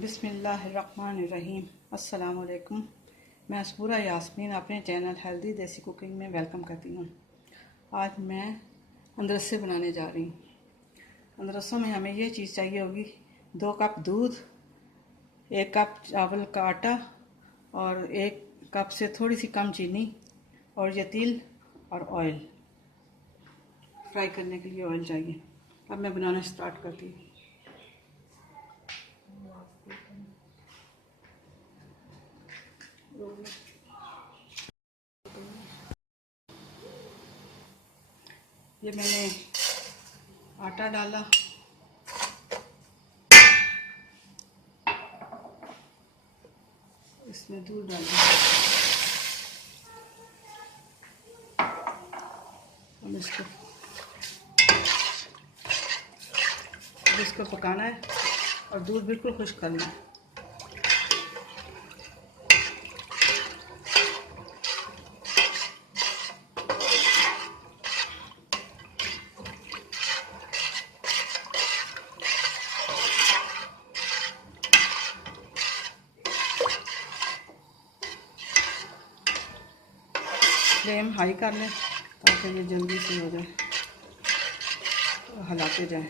बिस्मिल्लाहिर्रहमानिर्रहीम। अस्सलाम वालेकुम। मैं सूरा यास्मीन अपने चैनल हेल्दी देसी कुकिंग में वेलकम करती हूँ। आज मैं अंदरसे बनाने जा रही हूँ। अंदरसों में हमें ये चीज़ चाहिए होगी: 2 कप दूध, 1 कप चावल का आटा और 1 कप से थोड़ी सी कम चीनी, और ये तिल और ऑयल। फ्राई करने के लिए ऑयल चाहिए। अब मैं बनाना स्टार्ट करती हूँ। ये मैंने आटा डाला, इसमें दूध डाल दिया। अब इसको पकाना है और दूध बिल्कुल खुश्क करना है। फ्लेम हाई कर लें ताकि ये जल्दी से हो जाए, हिलाते जाएं।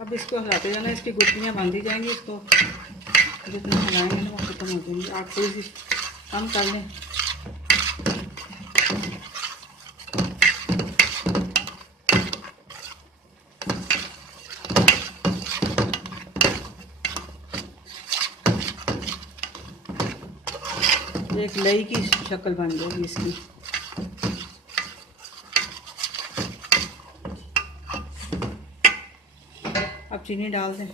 अब इसको हिलाते जाना, इसकी गुठलियाँ बांधी जाएंगी। इसको जितना हिलाएंगे ना वो खत्म हो जाएंगी। आप थोड़ी सी कम कर लें। एक लई की शक्ल बन जाएगी इसकी। अब चीनी डाल दें।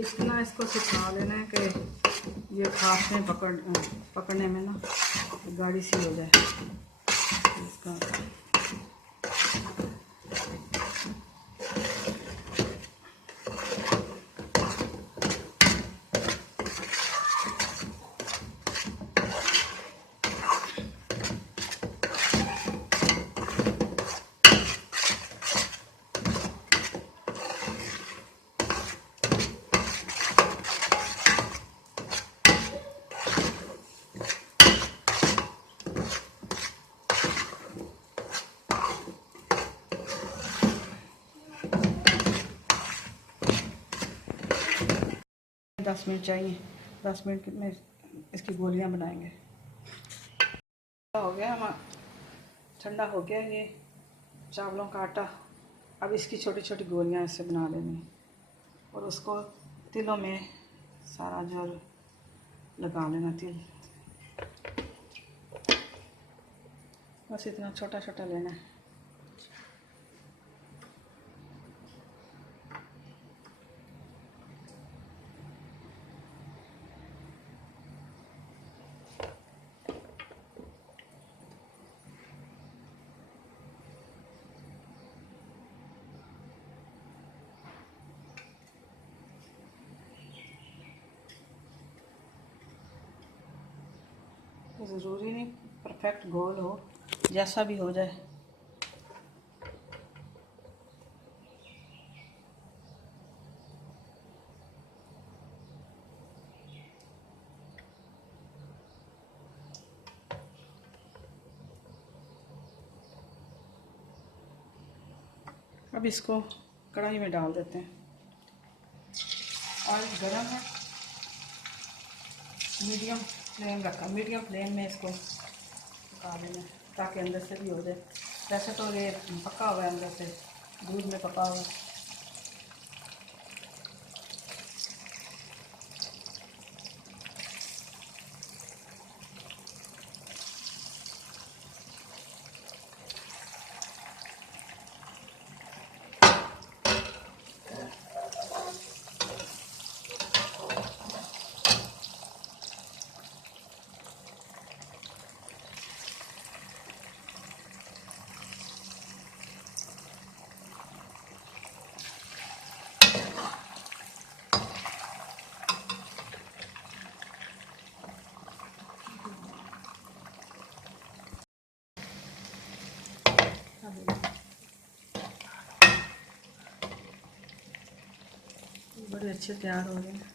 इतना इसको सिखा लेना है कि ये खास में पकड़ने में ना गाढ़ी सी हो जाए इसका। 10 मिनट चाहिए। 10 मिनट में इसकी गोलियां बनाएंगे। हो गया हम ठंडा हो गया ये चावलों का आटा। अब इसकी छोटी छोटी गोलियां ऐसे बना लेनी और उसको तिलों में सारा जो लगा लेना तिल। बस इतना छोटा छोटा लेना है। ज़रूरी नहीं परफेक्ट गोल हो, जैसा भी हो जाए। अब इसको कढ़ाई में डाल देते हैं। ऑयल गरम है, मीडियम फ्लेम रखा। मीडियम फ्लेम में इसको पका लेना ताकि अंदर से भी हो जाए। वैसे तो ये पका हुआ है, अंदर से दूध में पका हुआ है। बड़े अच्छे तैयार हो गए हैं।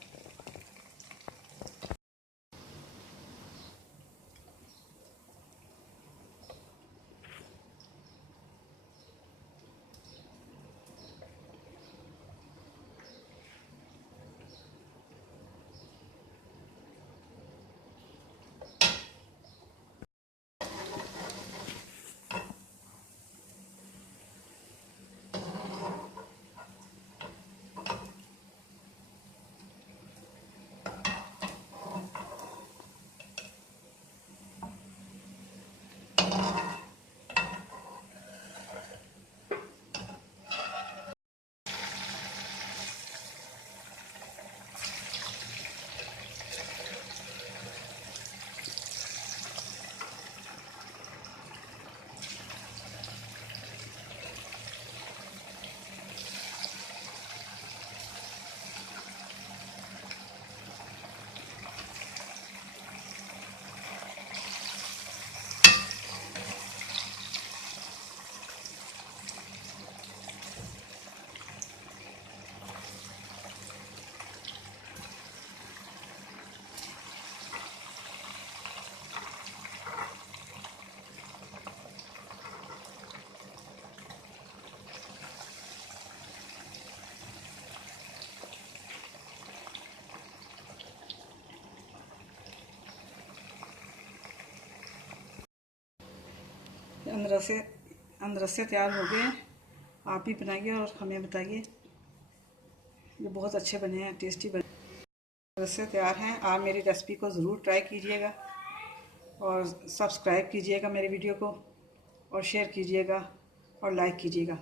अंदरसे तैयार हो गए। आप भी बनाइए और हमें बताइए। ये बहुत अच्छे बने हैं, टेस्टी बने। अंदरसे तैयार हैं। आप मेरी रेसिपी को ज़रूर ट्राई कीजिएगा और सब्सक्राइब कीजिएगा मेरी वीडियो को और शेयर कीजिएगा और लाइक कीजिएगा।